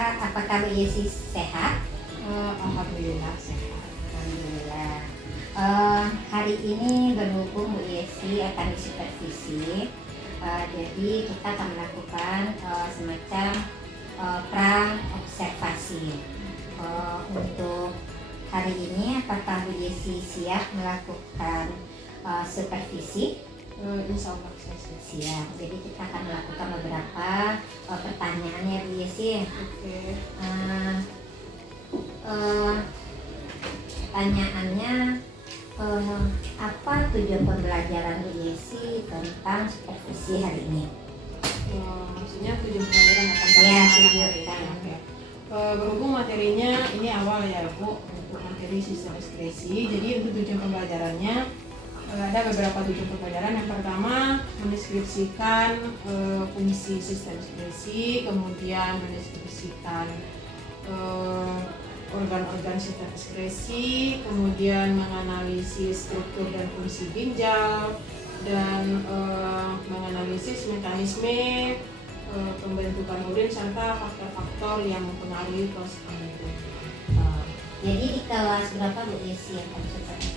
apakah Bu Yesi sehat? Alhamdulillah sehat. Alhamdulillah. Hari ini berhubung Bu Yesi akan disupervisi, jadi kita akan melakukan semacam pra observasi. Untuk hari ini, apakah Bu Yesi siap melakukan supervisi? Insya Allah saya sehat. Siap. Jadi kita akan melakukan beberapa pertanyaan ya Bu Yesi. Oke. Pertanyaannya, apa tujuan pembelajaran Bu Yesi tentang supervisi hari ini? Maksudnya tujuan pembelajaran akan Ya, tujuan. tujuan. Oke. Berhubung materinya ini awal ya Bu, untuk materi sistem ekspresi. Jadi untuk tujuan pembelajarannya ada beberapa tujuan pembelajaran. Yang pertama mendeskripsikan fungsi sistem ekspresi, kemudian mendeskripsikan organ-organ sistem ekspresi, kemudian menganalisis struktur dan fungsi ginjal, dan menganalisis mekanisme pembentukan urin serta faktor-faktor yang mempengaruhi proses pembentukan. Jadi di kelas berapa Bu Yesi yang akan supervisi?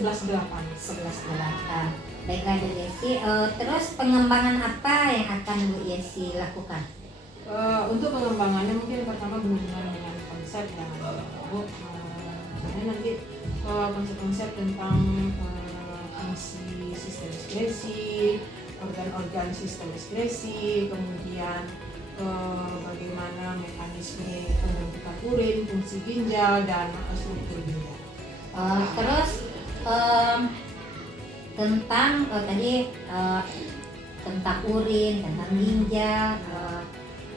11-8. 11-8. Baiklah Bu Yesi, terus pengembangan apa yang akan Bu Yesi lakukan? Untuk pengembangannya mungkin pertama berhubungan dengan konsep ya Bu. Karena nanti konsep-konsep tentang fungsi sistem ekspresi, organ-organ sistem ekspresi, kemudian bagaimana mekanisme pembentukan urin, fungsi ginjal, dan struktur ginjal. Terus tentang tentang urin, tentang ginjal,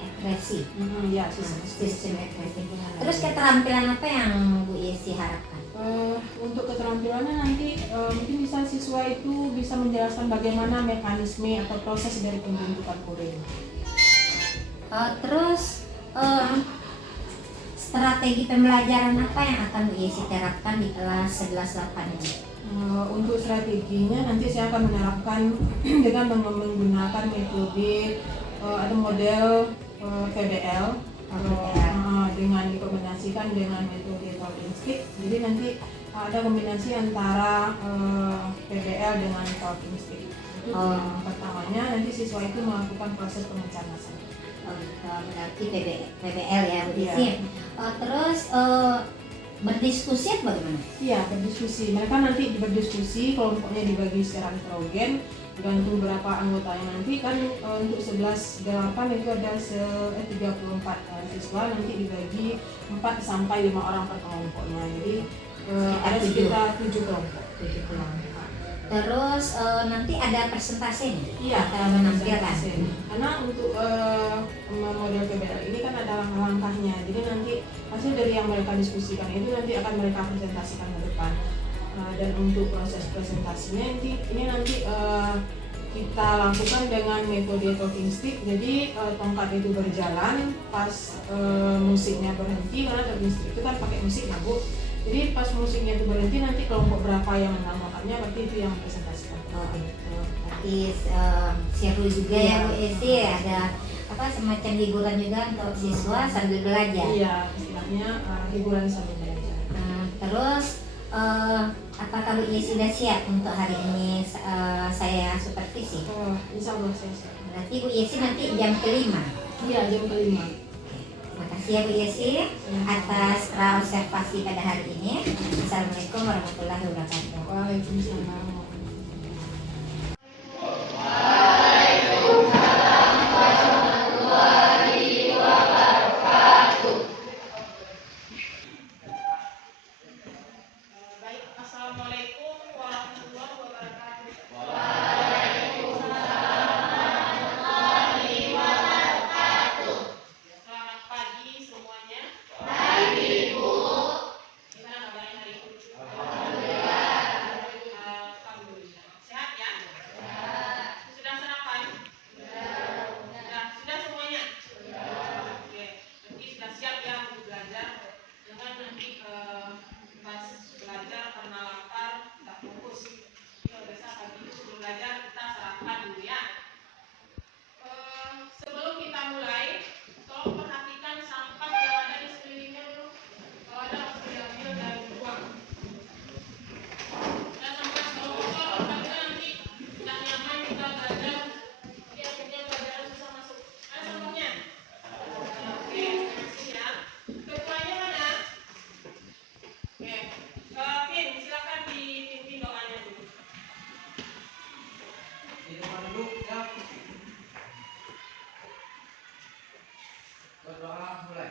ekspresi, Ya, sistem ekspresi. Terus keterampilan apa yang Bu Yesi harapkan? Untuk keterampilannya nanti mungkin bisa siswa itu bisa menjelaskan bagaimana mekanisme atau proses dari pembentukan urin. Terus strategi pembelajaran apa yang akan Bu Yesi terapkan di kelas 11-8 ini? Untuk strateginya nanti saya akan menerapkan dengan menggunakan metode atau model PBL dengan dikombinasikan dengan metode talking stick. Jadi nanti ada kombinasi antara PBL dengan talking stick. Itu yang pertamanya nanti siswa itu melakukan proses pemencanasan. Berarti PBL ya Bu Yesi. Terus berdiskusi atau bagaimana? Iya, berdiskusi. Mereka nanti berdiskusi, kelompoknya dibagi secara heterogen, tergantung berapa anggotanya nanti kan. Untuk 11-8 itu ada 34 siswa, nanti dibagi 4 sampai 5 orang per kelompoknya. Jadi ada sekitar 7 kelompok. Terus nanti ada presentasi nih? Iya, menampilkan. Karena untuk model PBL ini kan ada langkah-langkahnya. Jadi nanti hasil dari yang mereka diskusikan itu nanti akan mereka presentasikan ke depan. Dan untuk proses presentasinya ini nanti kita lakukan dengan metode talking stick. Jadi tongkat itu berjalan pas musiknya berhenti, karena talking stick itu kan pakai musik ya Bu. Jadi pas musiknya itu berhenti, nanti kelompok berapa yang menambahkannya, berarti itu yang presentasikan. Berarti seru juga ya Bu Yesi, ada semacam hiburan juga untuk siswa sambil belajar. Iya, istilahnya hiburan sambil belajar. Terus apakah Bu Yesi sudah siap untuk hari ini saya supervisi? Insya Allah saya siap. Berarti Bu Yesi nanti jam kelima. Iya, jam kelima. Terima kasih ya Bu Yesi atas observasi pada hari ini. Assalamualaikum warahmatullahi wabarakatuh. Waalaikumsalam. Doa mulai.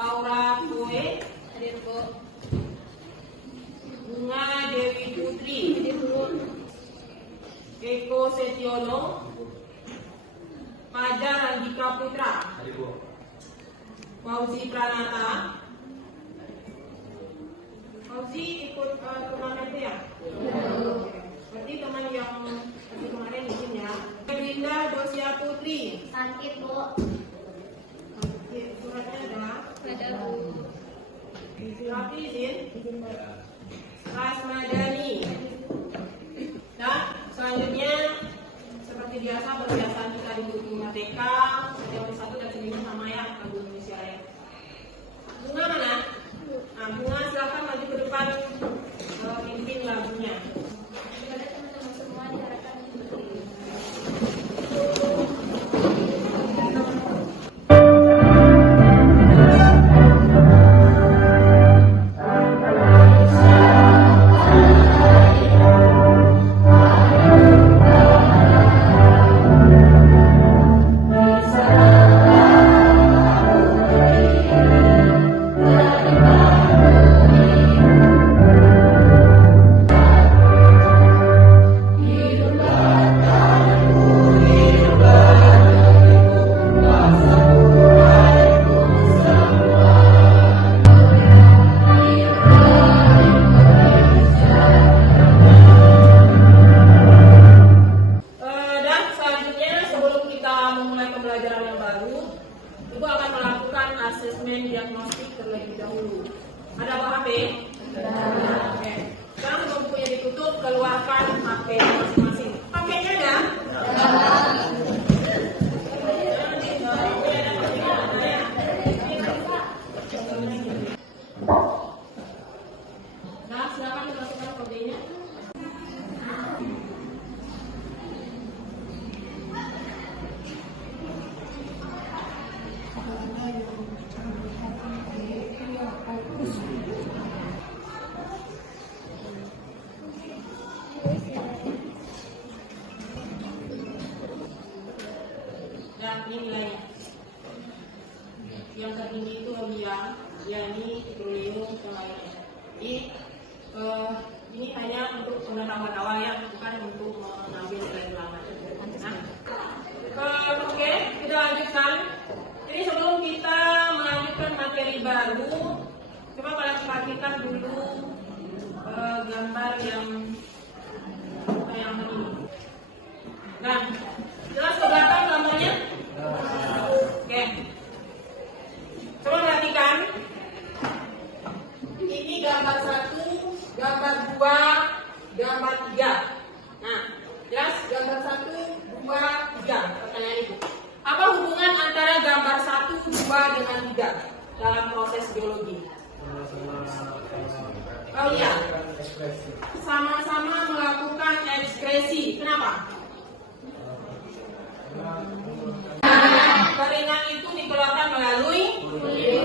Aura Kue, hadir Bu. Bunga Dewi Putri, hadir Bu. Eko Setiono, Fajar Andika Putra, Hadir Bu. Fauzi Pranata. Fauzi ikut turnamen itu ya? Berarti teman yang kemarin izin ya. Belinda Dosia Putri. Sakit Bu. Suratnya ada Bu. Rapi izin. Rasmadani. Nah, selanjutnya seperti biasa perbiasaan kita di buku TK setiap satu dan sembilan sama ya lagu Indonesia Raya. Bunga mana? Nah, Bunga silakan maju ke depan pimpin lagunya. Kepada teman-teman semua diharapkan berdiri. Dan selanjutnya sebelum kita memulai pembelajaran yang baru, Ibu akan melakukan asesmen diagnostik terlebih dahulu. Ada apa HP? Ada. Oke. Sekarang sebelum bukunya ditutup, keluarkan HP masing-masing. HP-nya ada? Nah, silakan dimasukkan kodenya. Dan ini nilainya. Yang tertinggi itu Olia, Yani, Petroleum, yang lainnya. Jadi ini hanya untuk pengetahuan awal ya, bukan untuk mengambil nilai ulangan. Nah, oke, kita lanjutkan. Jadi sebelum kita melanjutkan materi baru, coba kalian perhatikan dulu gambar yang ini. Nah, jelas ke belakang gambarnya? Oke. Coba perhatikan. Ini gambar 1, gambar 2, gambar 3. Nah, jelas gambar 1, 2, 3. Pertanyaan itu. Apa hubungan antara gambar 1, 2 dengan 3 dalam proses biologi? Oh iya. Sama-sama melakukan ekskresi. Kenapa? Keringat itu dikeluarkan melalui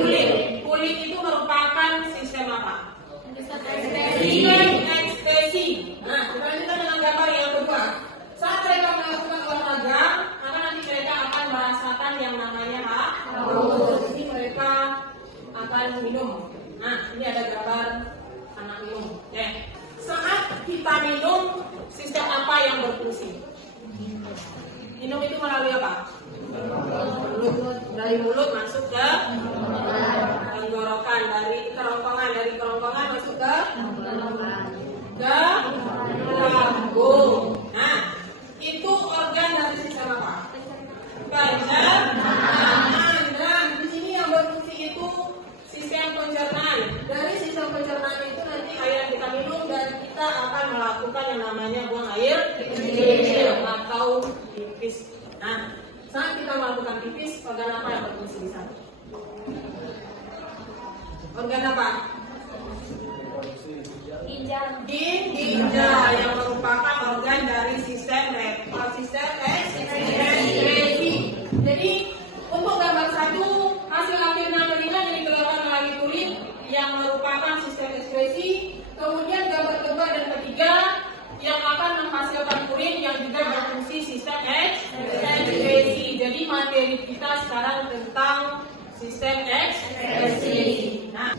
kulit. Kulit itu merupakan sistem apa? Sistem ekskresi. Nah, kita lanjutkan dengan gambar yang kedua. Saat mereka melakukan olahraga, maka nanti mereka akan merasakan yang namanya haus. Jadi mereka akan minum. Nah, ini ada gambar anak minum. Saat kita minum, sistem apa yang berfungsi? Minum itu melalui apa? Mulut. Dari mulut masuk ke tenggorokan. depan, dari kerongkongan masuk ke lambung. Nah, itu organ dari sistem apa? Pencernaan. Dan di sini yang berfungsi itu sistem pencernaan. Dari sistem pencernaan itu nanti air yang kita minum dan kita akan melakukan yang namanya buang air kecil atau pipis. Nah, saat kita melakukan pipis, organ apa yang berfungsi di sana? Organ apa? Ginjal yang merupakan organ dari sistem ekskresi. Jadi untuk gambar 1 hasil akhirnya kelima jadi kelihatan melalui kulit yang merupakan sistem ekskresi. Kemudian gambar kedua dan ketiga yang akan menghasilkan urin yang juga berfungsi sistem ekskresi. Jadi materi kita sekarang tentang sistem ekskresi. Nah,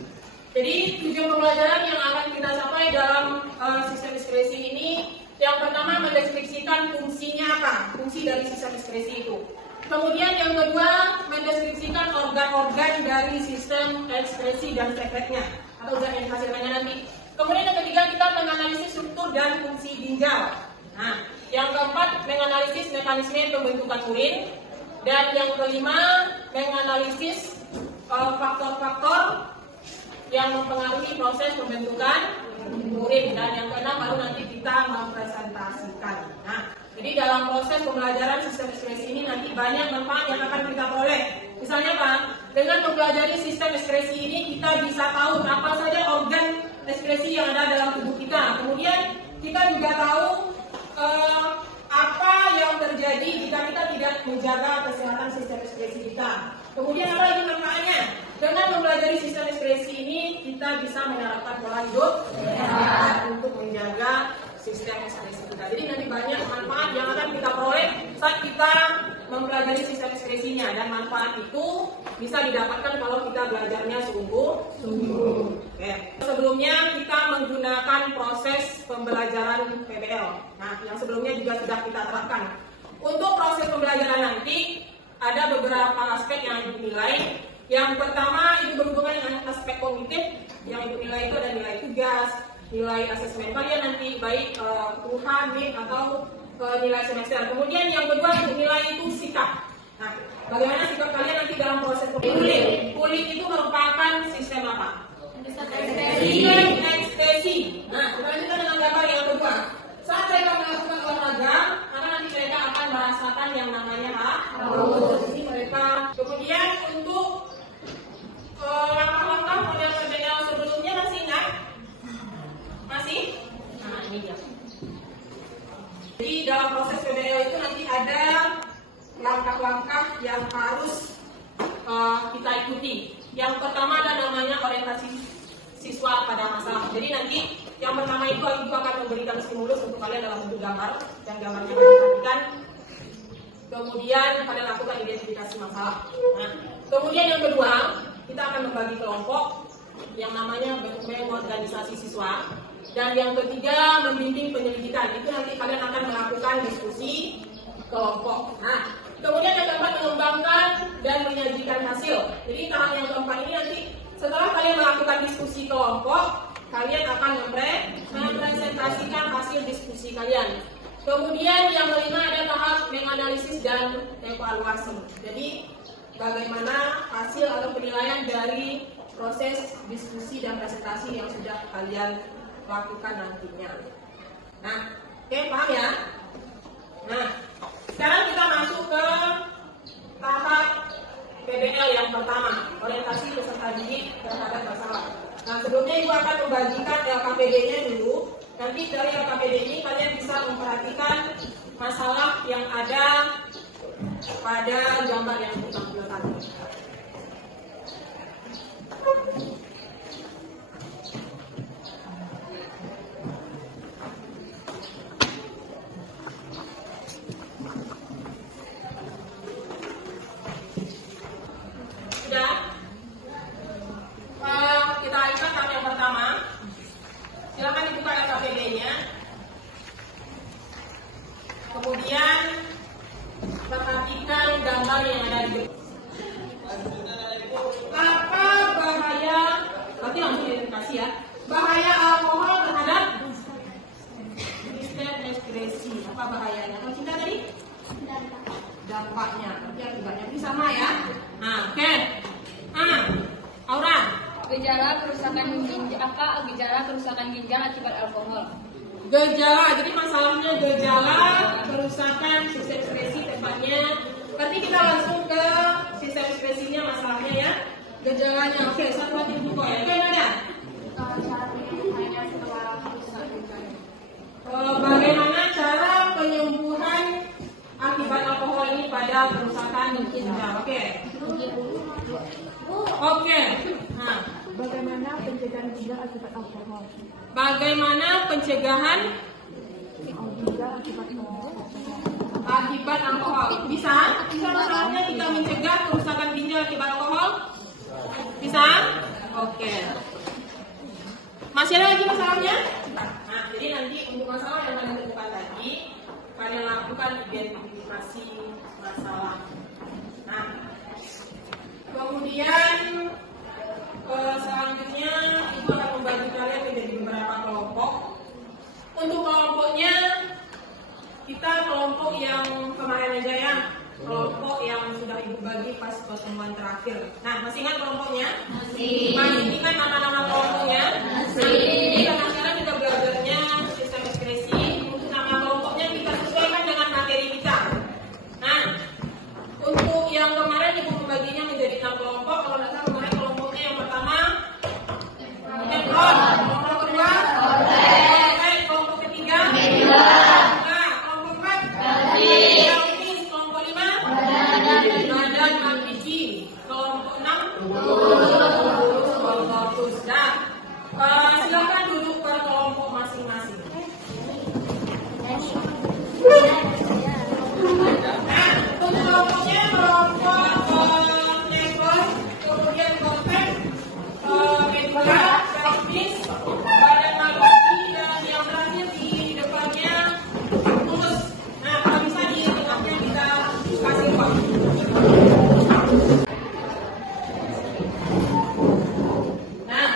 jadi tujuan pembelajaran yang akan kita capai dalam sistem ekskresi ini, yang pertama mendeskripsikan fungsinya apa, fungsi dari sistem ekskresi itu. Kemudian yang kedua mendeskripsikan organ-organ dari sistem ekskresi dan sekretnya atau zat yang dihasilkannya nanti. Kemudian yang ketiga kita menganalisis struktur dan fungsi ginjal. Nah, yang keempat menganalisis mekanisme pembentukan urin, dan yang kelima menganalisis faktor-faktor yang mempengaruhi proses pembentukan urin, dan yang keenam baru nanti kita mempresentasikan. Nah, jadi dalam proses pembelajaran sistem ekskresi ini nanti banyak manfaat yang akan kita peroleh. Misalnya apa? Dengan mempelajari sistem ekskresi ini kita bisa tahu apa saja organ ekskresi yang ada dalam tubuh kita. Kemudian kita juga tahu apa yang terjadi jika kita tidak menjaga kesehatan sistem ekskresi kita. Kemudian apa lagi manfaatnya? Dengan mempelajari sistem ekskresi ini kita bisa menerapkan pola hidup untuk menjaga sistem ekskresi kita. Jadi nanti banyak manfaat yang akan kita peroleh saat kita mempelajari sistem ekskresinya, dan manfaat itu bisa didapatkan kalau kita belajarnya sungguh-sungguh. Sebelumnya kita menggunakan proses pembelajaran PBL. Nah, yang sebelumnya juga sudah kita terapkan. Untuk proses pembelajaran nanti ada beberapa aspek yang dinilai. Yang pertama itu berhubungan dengan aspek kognitif. Yang itu nilai itu ada nilai tugas, nilai asesmen kalian nanti baik Tuhan, MIP atau nilai semester. Kemudian yang kedua nilai itu sikap. Nah, bagaimana sikap kalian nanti dalam proses kulit? Kulit itu merupakan sistem apa? Sistem ekspresi. Nah, kita lanjutkan dengan gambar yang kedua. Saat mereka melakukan olahraga, maka nanti mereka akan merasakan yang namanya haus. Jadi mereka kemudian untuk langkah-langkah model PBL sebelumnya masih ingat? Masih? Nah, ini dia. Jadi dalam proses PBL itu nanti ada langkah-langkah yang harus kita ikuti. Yang pertama ada namanya orientasi siswa pada masalah. Jadi nanti yang pertama itu ibu akan memberikan stimulus untuk kalian dalam bentuk gambar, dan gambarnya kalian perhatikan. Kemudian kalian lakukan identifikasi masalah. Nah, kemudian yang kedua kita akan membagi kelompok yang namanya mengorganisasi siswa. Dan yang ketiga membimbing penyelidikan. Itu nanti kalian akan melakukan diskusi kelompok. Nah, kemudian yang keempat mengembangkan dan menyajikan hasil. Jadi tahap yang keempat ini nanti setelah kalian melakukan diskusi kelompok, kalian akan mempresentasikan hasil diskusi kalian. Kemudian yang kelima ada tahap menganalisis dan evaluasi. Jadi bagaimana hasil atau penilaian dari proses diskusi dan presentasi yang sudah kalian lakukan nantinya. Nah, oke, paham ya? Nah, sekarang kita masuk ke tahap PBL yang pertama, orientasi peserta didik terhadap masalah. Nah, sebelumnya ibu akan membagikan LKPD-nya dulu. Nanti dari LKPD ini kalian bisa memperhatikan masalah yang ada pada gambar yang ditampilkan. Kita lihat tahap yang pertama. Silakan dibuka LKPD-nya. Kemudian perhatikan gambar yang ada di. Apa bahaya dampaknya. Berarti akibatnya ini sama ya. Nah, oke. Aura. Gejala kerusakan ginjal akibat alkohol. Gejala, jadi masalahnya gejala kerusakan sistem ekskresi tepatnya. Nanti kita langsung ke sistem ekskresinya masalahnya ya. Gejalanya, oke, satu hati buku ya. Oke, ada. Bagaimana cara penyembuhan akibat alkohol ini pada kerusakan ginjal? Oke. Nah, Bagaimana pencegahan ginjal akibat alkohol? bagaimana pencegahan Ginjal akibat alkohol. akibat alkohol? Bisa masalahnya kita mencegah kerusakan ginjal akibat alkohol? Bisa? Oke. Masih ada lagi masalahnya? Nah, jadi nanti untuk masalah yang kalian temukan tadi, kalian lakukan identifikasi masalah. Nah, kemudian selanjutnya itu akan membagi kalian menjadi beberapa kelompok. Untuk kelompoknya, kita kelompok yang kemarin aja ya, kelompok yang sudah ibu bagi pas pertemuan terakhir. Nah, masih ingat kelompoknya? Masih ingat nama-nama kelompoknya? Jadi karena sekarang kita belajarnya sistem ekskresi, untuk nama kelompoknya kita sesuaikan dengan materi kita. Nah, untuk yang kemarin ibu membaginya menjadi 6 kelompok. Kalau tidak salah kemarin kelompoknya yang pertama nephron, kelompok kedua kelompok ketiga kelompok keempat diabetes, kelompok 5 badan dan biji, kelompok 6 kelompok pusda. Silakan duduk per kelompok masing-masing. Nah, untuk kelompoknya kelompok nephron, kemudian kontak medulla, pelvis, badan manusia, dan yang terakhir di depannya mulus. Nah, kalau bisa di tengahnya kita kasih waktu. Nah,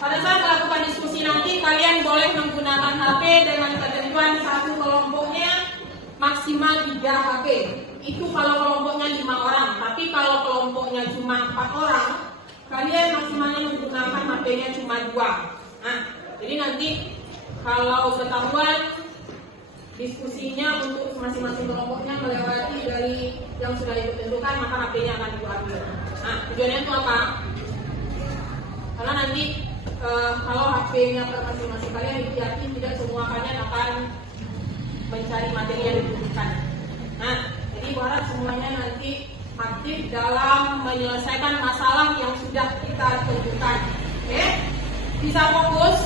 pada saat melakukan diskusi nanti kalian boleh menggunakan HP dengan ketentuan satu kelompoknya maksimal 3 HP. Itu kalau kelompoknya 5 orang. Tapi kalau kelompoknya cuma 4 orang, kalian maksimalnya menggunakan HP-nya cuma 2. Nah, jadi nanti kalau ketahuan diskusinya untuk masing-masing kelompoknya melewati dari yang sudah ibu tentukan, maka HP-nya akan diambil. Nah, tujuannya itu apa? Karena nanti kalau HP-nya per masing-masing kalian yakin tidak semua kalian akan mencari materi yang dibutuhkan. Nah, jadi harap semuanya nanti aktif dalam menyelesaikan masalah yang sudah kita tentukan. Oke? Bisa fokus?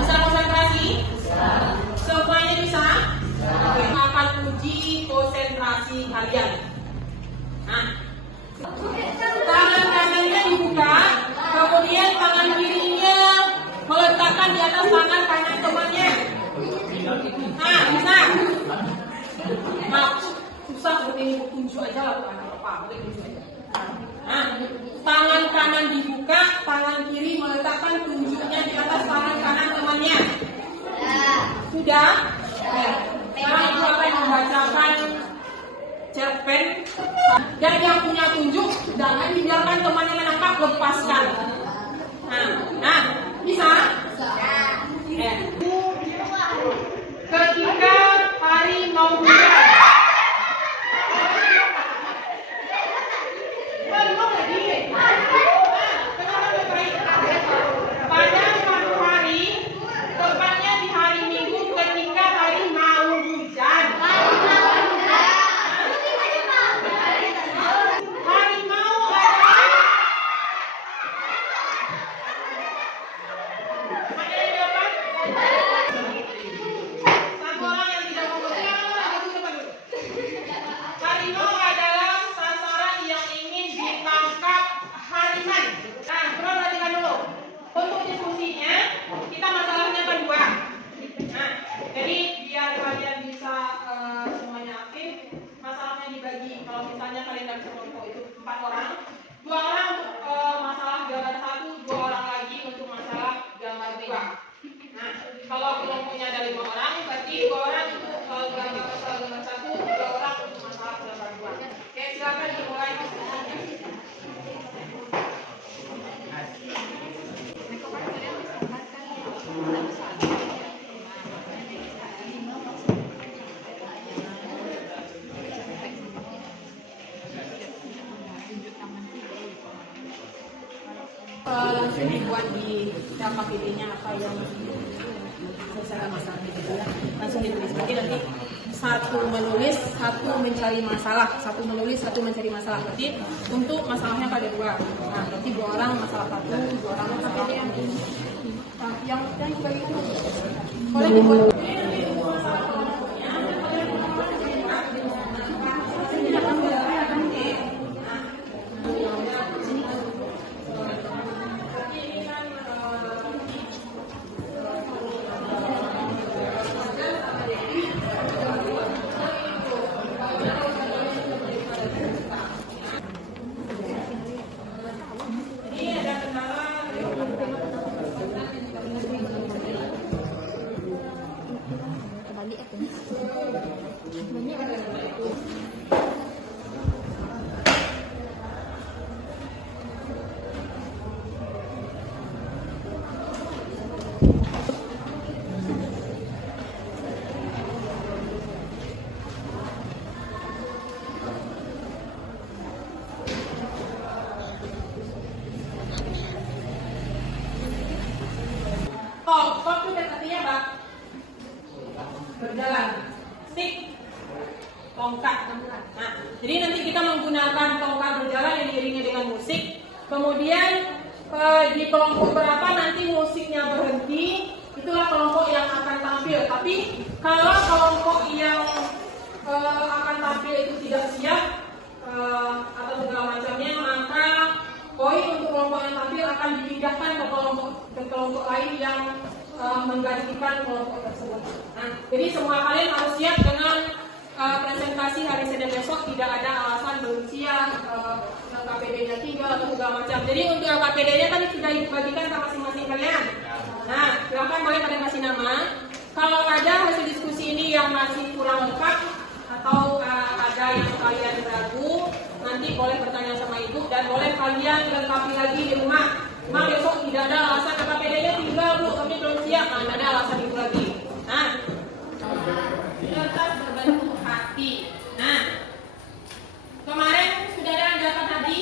Bisa konsentrasi? Semuanya bisa? Oke. Akan uji konsentrasi kalian. Nah, tangan kanannya dibuka, kemudian tangan kirinya meletakkan di atas tangan kanan temannya. Nah, bisa? Maaf, susah seperti ini, tunjuk aja lah, bukan apa-apa, boleh tunjuk aja. Nah, tangan kanan dibuka, tangan kiri meletakkan tunjuknya di atas tangan kanan temannya. Sudah? Ya. Sekarang ibu akan membacakan cerpen. Dan yang punya tunjuk, jangan dibiarkan temannya menangkap, lepaskan. Nah, bisa? Ya. Ketika hari mau hujan. Pada suatu hari, tepatnya di hari Minggu ketika hari mau hujan. Hari mau adalah dibuat di KPD-nya apa yang selesaikan masalahnya gitu ya, langsung ditulis. Jadi nanti satu menulis, satu mencari masalah, satu menulis, satu mencari masalah. Berarti untuk masalahnya ada 2. Nah, berarti 2 orang masalah 1, 2 orang masalah yang dibagikan boleh dibuat. Stop itu artinya apa? Berjalan. Stick. Tongkat. Nah, jadi nanti kita menggunakan tongkat berjalan yang diiringi dengan musik. Kemudian di kelompok berapa nanti musiknya berhenti, itulah kelompok yang akan tampil. Tapi kalau kelompok yang akan tampil itu tidak siap atau segala macamnya, maka poin untuk kelompok yang tampil akan dipindahkan ke kelompok lain yang menggantikan kelompok tersebut. Nah, jadi semua kalian harus siap dengan presentasi hari Senin besok. Tidak ada alasan belum siap, KPD-nya tinggal atau segala macam. Jadi untuk KPD-nya kan sudah dibagikan ke masing-masing kalian. Nah, silakan boleh kalian kasih nama. Kalau ada hasil diskusi ini yang masih kurang lengkap atau ada yang kalian ragu, nanti boleh bertanya sama ibu dan boleh kalian lengkapi lagi di rumah. Cuma besok tidak ada alasan KPD-nya tinggal bu, kami belum siap. Nah, tidak ada alasan itu lagi. Nah, kertas berbentuk hati. Nah, kemarin sudah ada yang dapat hati?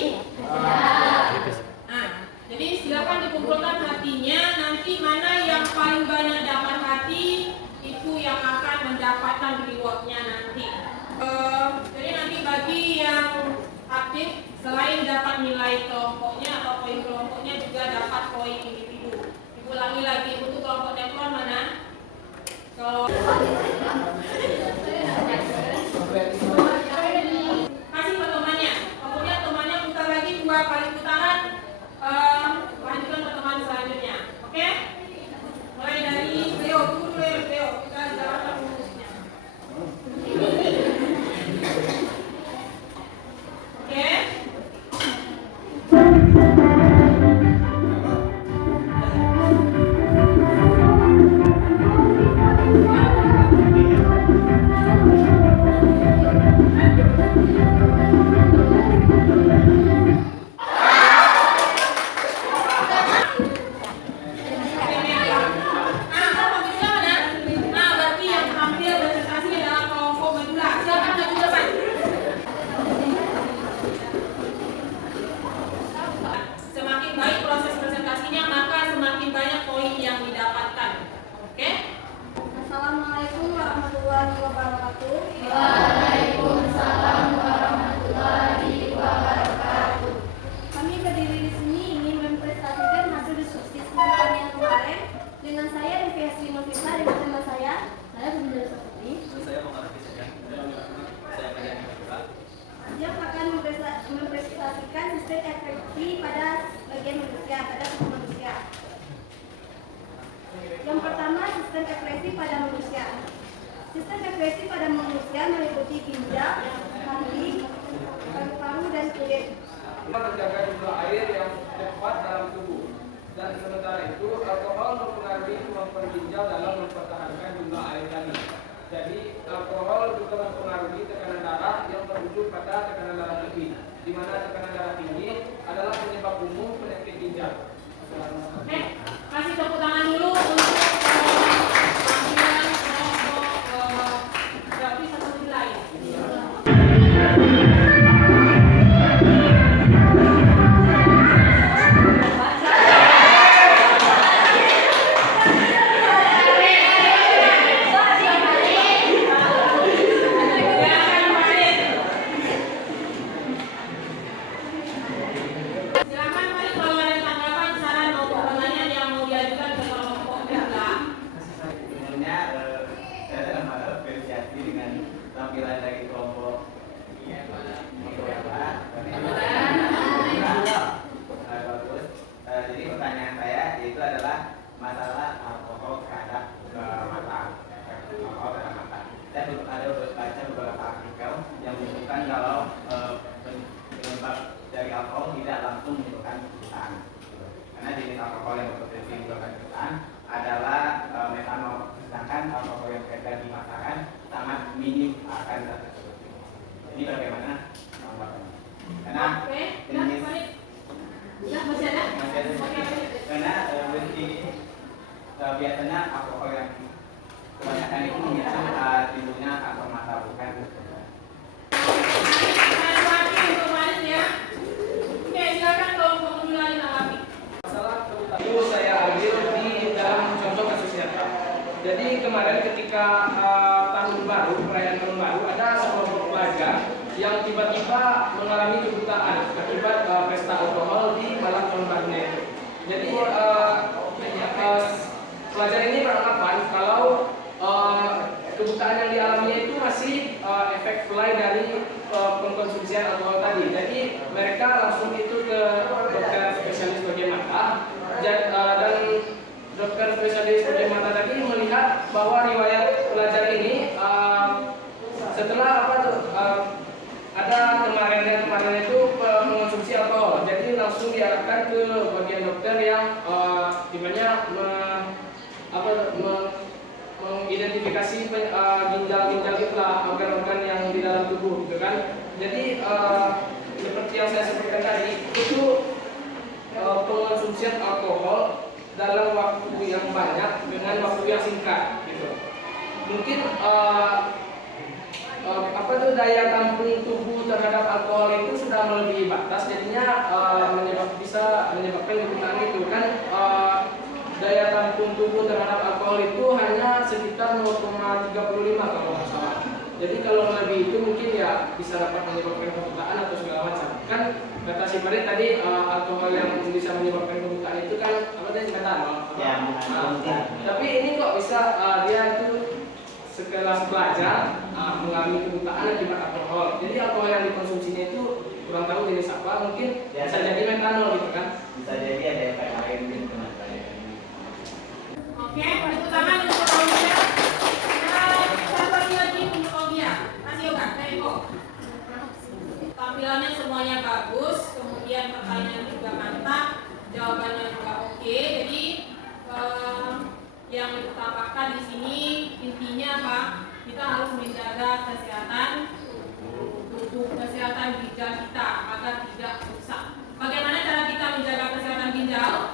Nah, jadi silakan dikumpulkan hatinya. Nanti mana yang paling banyak dapat hati itu yang akan mendapatkan rewardnya nanti. Jadi nanti bagi yang aktif, selain dapat nilai kelompoknya atau poin kelompoknya, juga dapat poin individu. Diulangi lagi untuk kelompok teflon mana? Kalau kasih ke temannya, kemudian temannya putar lagi 2 kali putaran, lanjutkan ke teman selanjutnya. Oke? Mulai dari Leo dulu, Leo kita jalankan rumusnya. Oke? Semakin baik proses presentasinya, maka semakin banyak poin yang didapatkan. Oke? Assalamualaikum warahmatullahi wabarakatuh. Waalaikumsalam warahmatullahi wabarakatuh. Kami berdiri di sini ingin mempresentasikan hasil diskusi seminar yang kemarin dengan saya Rifia Novita dan teman saya Bunda Sofri. Dia akan mempresentasikan sistem efektif pada bagian manusia, pada tubuh manusia. Yang pertama, sistem ekspresi pada manusia. Sistem ekspresi pada manusia meliputi ginjal, hati, paru-paru, dan kulit. Menjaga jumlah air yang cepat dalam tubuh, dan sementara itu alkohol mempengaruhi kemampuan ginjal dalam mempertahankan jumlah air tadi. Jadi alkohol juga mempengaruhi tekanan darah yang berujung pada tekanan darah tinggi, di mana tekanan darah tinggi adalah penyebab umum penyakit ginjal. Oke, kasih tepuk tangan dulu untuk tampilan kelompok gratis atau nilai. Jadi kemarin ketika tahun baru, perayaan tahun baru, ada sekelompok pelajar yang tiba-tiba mengalami kebutaan akibat pesta alkohol di malam tahun barunya itu. Jadi pelajar ini beranggapan kalau kebutaan yang dialaminya itu masih efek fly dari pengkonsumsian alkohol tadi. Jadi mereka langsung itu ke dokter spesialis bagian mata dan dokter spesialis bagian mata tadi melihat bahwa riwayat pelajar ini setelah ada kemarin itu mengonsumsi alkohol, jadi langsung diarahkan ke bagian dokter yang dimana mengidentifikasi ginjal-ginjal itulah organ-organ yang di dalam tubuh, gitu kan. Jadi seperti yang saya sebutkan tadi, itu pengonsumsian alkohol dalam waktu yang banyak dengan waktu yang singkat, gitu. Mungkin daya tampung tubuh terhadap alkohol itu sudah melebihi batas, jadinya bisa menyebabkan kebutaan itu kan. Daya tampung tubuh terhadap alkohol itu hanya sekitar 0,35 kalau nggak salah. Jadi kalau lebih itu mungkin ya bisa dapat menyebabkan kebutaan atau segala macam. Kan kata si Farid tadi alkohol yang bisa menyebabkan kebutaan itu kan apa tadi metanol. Ya, Tapi ini kok bisa dia itu sekelas pelajar mengalami kebutaan akibat alkohol. Jadi alkohol yang dikonsumsinya itu kurang tahu jenis apa, mungkin ya, bisa jadi metanol gitu kan. Bisa jadi ada efek lain mungkin kena. Oke, itu tangan untuk Aulia. Satu lagi untuk Aulia. Kasih Yoga, dari Eko. Tampilannya semuanya bagus, kemudian pertanyaan juga mantap, jawabannya juga oke. Jadi yang diutamakan di sini intinya apa? Kita harus menjaga kesehatan tubuh, kesehatan ginjal kita agar tidak rusak. Bagaimana cara kita menjaga kesehatan ginjal?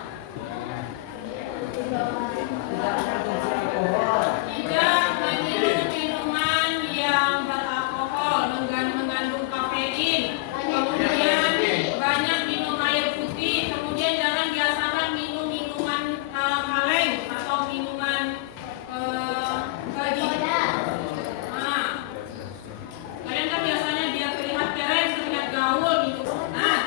Tidak meminum minuman yang beralkohol, mengandung kafein, kemudian banyak minum air putih, kemudian jangan biasakan minum minuman kaleng atau minuman kalian kan biasanya biar terlihat keren, terlihat gaul minum. Nah,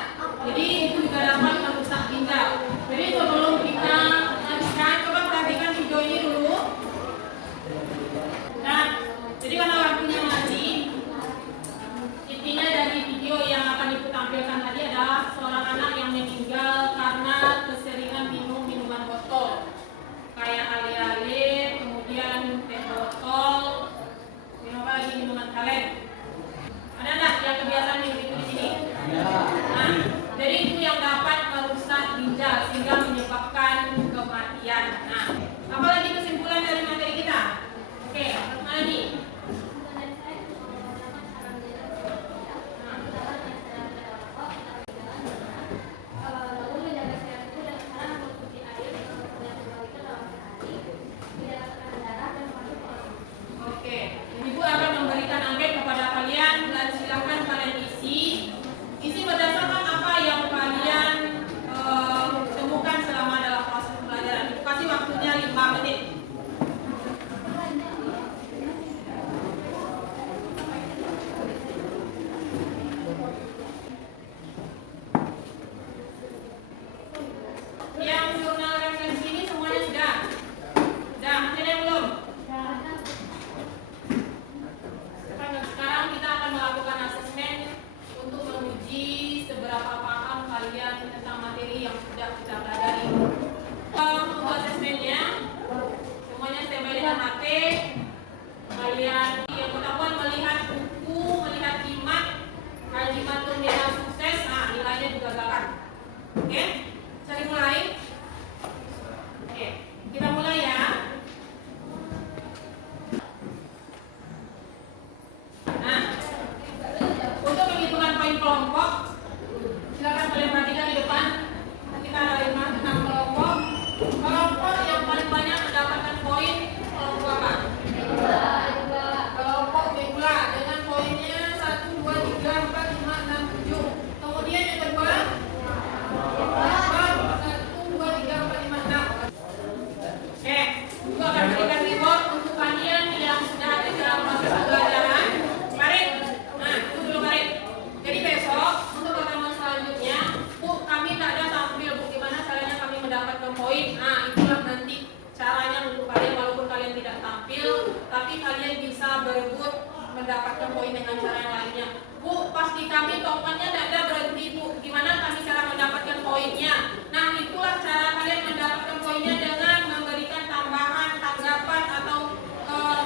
poin. Nah, itulah nanti caranya untuk kalian, walaupun kalian tidak tampil, tapi kalian bisa berebut mendapatkan poin dengan cara yang lainnya. Bu, pas di kami tongkatnya tidak ada berhenti, Bu. Gimana kami cara mendapatkan poinnya? Nah, itulah cara kalian mendapatkan poinnya dengan memberikan tambahan, tanggapan, atau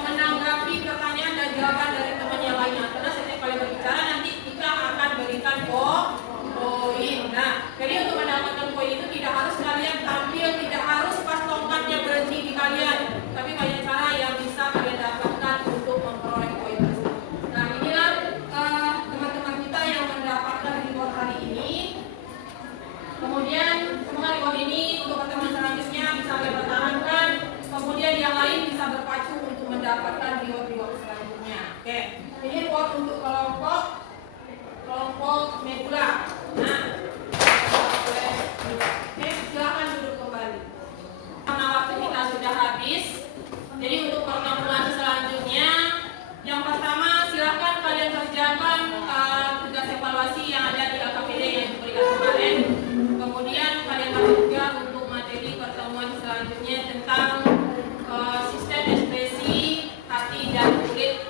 menanggapi pertanyaan dan jawaban dari teman yang lainnya. Karena setiap kali berbicara nanti kita akan berikan poin. Nah, jadi untuk mendapatkan poin itu tidak harus kalian tampil, tidak harus pas tongkatnya berhenti di kalian, tapi banyak cara yang bisa kalian dapatkan untuk memperoleh poin tersebut. Nah, inilah teman-teman kita yang mendapatkan reward hari ini. Kemudian semoga reward ini untuk pertemuan selanjutnya bisa kalian pertahankan. Kemudian yang lain bisa berpacu untuk mendapatkan reward selanjutnya. Oke, ini reward untuk kelompok Medula. Nah, oke, silakan duduk kembali. Karena waktu kita sudah habis, jadi untuk pertemuan selanjutnya, yang pertama silakan kalian kerjakan tugas evaluasi yang ada di LKPD yang diberikan kemarin. Kemudian kalian harus juga untuk materi pertemuan selanjutnya tentang sistem ekspresi hati dan kulit.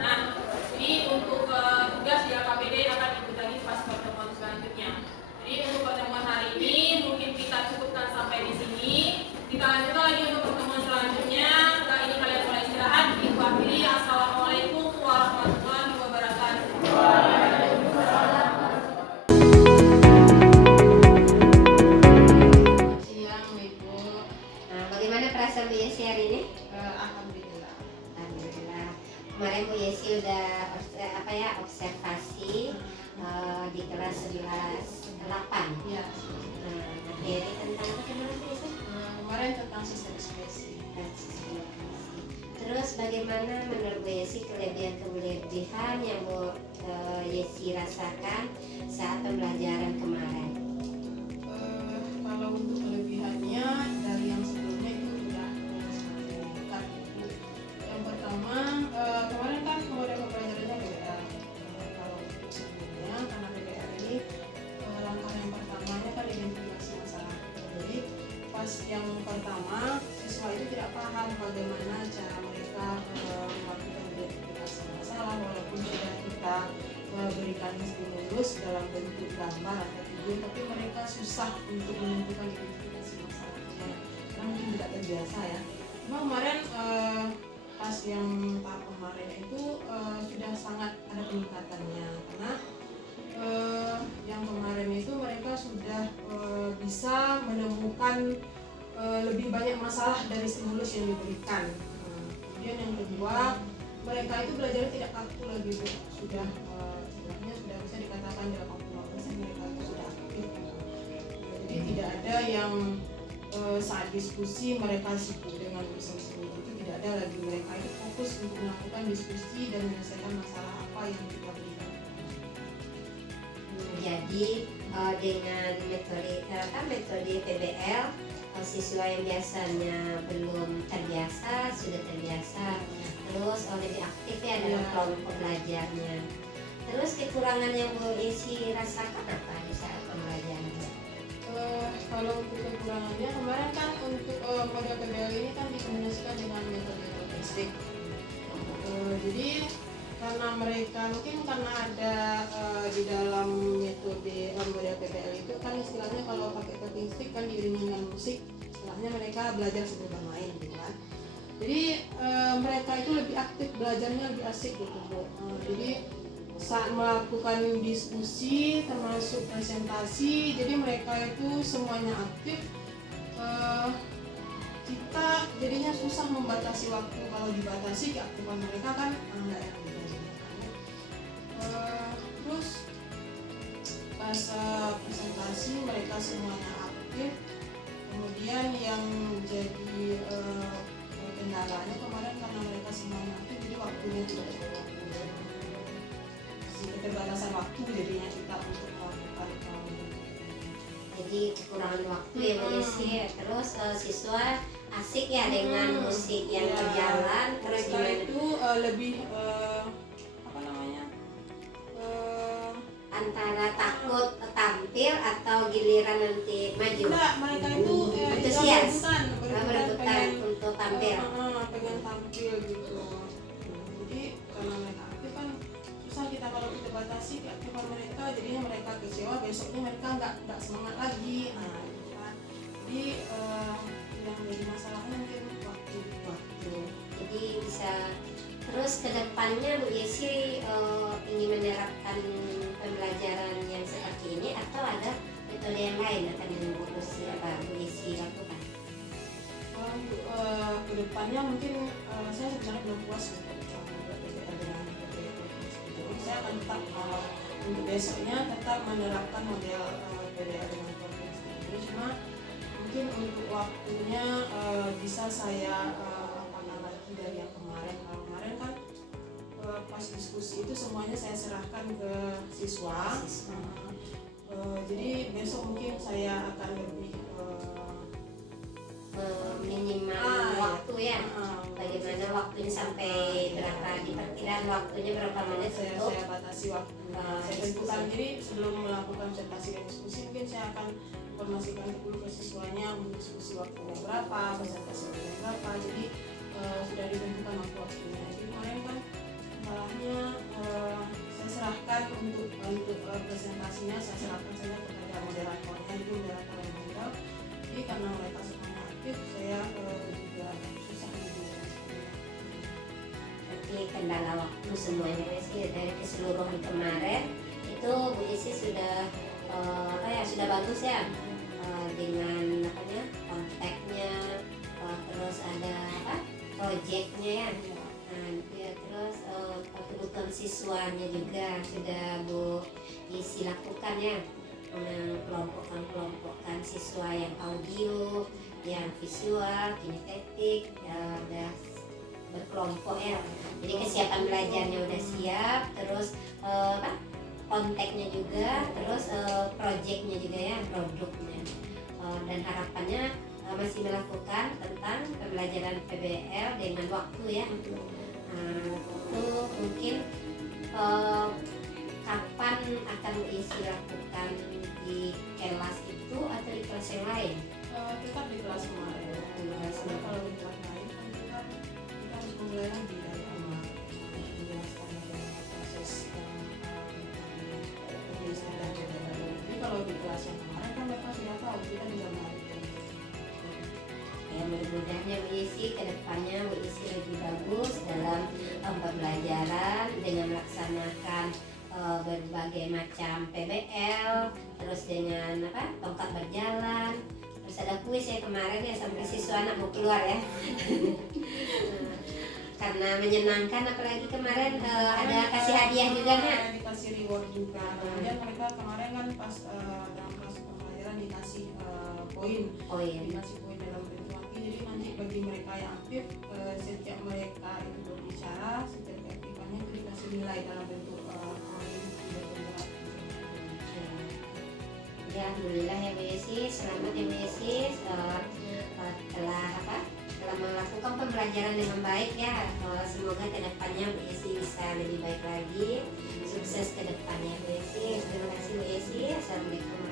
Nah, jadi untuk tugas di LKPD akan ikut lagi pas pertemuan selanjutnya. Jadi untuk pertemuan hari ini mungkin kita cukupkan sampai di sini. Kita lanjutkan lagi untuk pertemuan selanjutnya. Setelah ini kalian mulai istirahat. Ibu akhiri. Assalamualaikum warahmatullahi wabarakatuh. Siang, Ibu. Nah, bagaimana perasaan Bu Yesi hari ini? Alhamdulillah. Alhamdulillah. Kemarin Bu Yesi udah observasi di kelas 11-8. Ya. Materi tentang apa kemarin Bu Yesi? Kemarin tentang sistem ekspresi. Terus bagaimana menurut Bu Yesi kelebihan-kelebihan yang Bu Yesi rasakan saat pembelajaran kemarin? Kalau untuk kelebihannya dari yang sebelumnya itu sudah semakin meningkat. Yang pertama, kemarin kan model pembelajarannya PBL. Kalau sebelumnya karena PBL ini langkah yang pertamanya kan identifikasi masalah. Jadi pas yang pertama siswa itu tidak paham bagaimana cara mereka melakukan identifikasi masalah, walaupun sudah kita berikan stimulus dalam bentuk gambar atau video, tapi mereka susah untuk menentukan identifikasi masalahnya karena mungkin tidak terbiasa ya. Cuma kemarin pas yang tahap kemarin itu sudah sangat ada peningkatannya karena yang kemarin itu mereka sudah bisa menemukan lebih banyak masalah dari stimulus yang diberikan. Kemudian yang kedua, mereka itu belajar tidak kaku lagi, Bu. Sudah istilahnya sudah bisa dikatakan 80% mereka itu sudah aktif. Jadi tidak ada yang saat diskusi mereka sibuk dengan diskusi itu, tidak ada lagi. Mereka itu fokus untuk melakukan diskusi dan menyelesaikan masalah apa yang kita berikan. Jadi dengan metode PBL, siswa yang biasanya belum terbiasa sudah terbiasa, terus lebih aktif ya dalam kelompok belajarnya. Terus kekurangan yang Bu Yesi rasakan apa di saat pembelajaran? Kalau untuk kekurangannya kemarin kan untuk model PBL ini kan dikombinasikan dengan metode logistik. Jadi karena mereka mungkin karena ada di dalam metode model PBL itu kan istilahnya kalau pakai talking stick kan diiringi dengan musik, istilahnya mereka belajar sambil bermain gitu kan. Jadi mereka itu lebih aktif, belajarnya lebih asik gitu Bu. Jadi saat melakukan diskusi termasuk presentasi, jadi mereka itu semuanya aktif. Kita jadinya susah membatasi waktu, kalau dibatasi keaktifan mereka kan enggak enak gitu. Terus pas presentasi mereka semuanya aktif. Kemudian yang jadi kendalanya kemarin karena mereka semuanya aktif, jadi waktunya tidak cukup. Keterbatasan waktu jadinya kita untuk melakukan Jadi kekurangan waktu ya Bu Yesi. Terus siswa asik ya dengan musik yang berjalan. Terus mereka gimana? itu lebih apa namanya Antara takut tampil atau giliran nanti maju? enggak, mereka itu antusias berebutan pengen untuk tampil. pengen tampil gitu. Jadi karena mereka aktif kan susah kita kalau kita batasi keaktifan mereka, jadinya mereka kecewa, besoknya mereka nggak semangat lagi. Nah, gitu kan. Jadi yang jadi masalahnya mungkin waktu. Jadi bisa terus kedepannya Bu Yesi ingin menerapkan pembelajaran yang seperti ini atau ada metode yang lain akan Bu Yesi lakukan? Kedepannya mungkin saya sebenarnya belum puas dengan saya akan tetap untuk besoknya tetap menerapkan model PDL dengan provinsi ini, cuma mungkin untuk waktunya bisa saya lagi dari yang kemarin. Kalau kemarin kan pas diskusi itu semuanya saya serahkan ke siswa. Jadi besok mungkin saya akan lebih minimal waktu ya. Bagaimana waktunya sampai berapa, diperkirakan waktunya berapa menit untuk saya batasi waktu. Saya tentukan, jadi sebelum melakukan presentasi dan diskusi mungkin saya akan informasikan dulu ke siswanya untuk diskusi waktunya berapa, presentasi waktunya berapa. Jadi sudah ditentukan waktunya. Jadi kemarin kan masalahnya saya serahkan untuk presentasinya, saya serahkan saja kepada moderatornya, itu moderator yang handle. Jadi karena mereka semuanya aktif, saya juga susah gitu. Oke, kendala waktu semuanya Yesi dari keseluruhan kemarin itu Bu Yesi sudah sudah bagus ya, dengan kontaknya, terus ada proyeknya ya. Terus kebutuhan siswanya juga sudah Bu Yesi lakukan ya, kelompokkan siswa yang audio, yang visual, kinestetik, ya udah berkelompok ya. Jadi kesiapan belajarnya udah siap, terus kontaknya juga, terus proyeknya juga ya, produknya, dan harapannya masih melakukan tentang pembelajaran PBL dengan waktu ya. Itu mungkin kapan akan diisi lakukan di kelas itu atau di kelas yang lain? Tetap di kelas kemarin. Karena kalau di kelas lain kan kita harus memulai lagi dari awal, menjelaskan proses penulisan dan PBL. Jadi kalau di kelas yang kemarin kan mereka sudah tahu, kita bisa melanjutkan. Ya, mudah-mudahan Bu Yesi kedepannya Bu Yesi lebih bagus dalam pembelajaran dengan melaksanakan berbagai macam PBL, terus dengan tongkat berjalan, terus ada kuis ya kemarin ya, sampai siswa anak mau keluar ya. Karena menyenangkan, apalagi kemarin ada kasih hadiah juga kan? Dikasih reward juga. Kemudian mereka kemarin kan pas dalam proses pembelajaran dikasih poin. Dikasih poin dalam bentuk waktu. Jadi nanti bagi mereka yang aktif, setiap mereka itu berbicara, setiap keaktifannya itu dikasih nilai dalam bentuk poin. Ya, alhamdulillah ya Bu Yesi, selamat ya Bu Yesi, telah melakukan pembelajaran dengan baik ya. Semoga kedepannya Bu Yesi bisa lebih baik lagi, sukses kedepannya Bu Yesi. Terima kasih Bu Yesi. Assalamualaikum.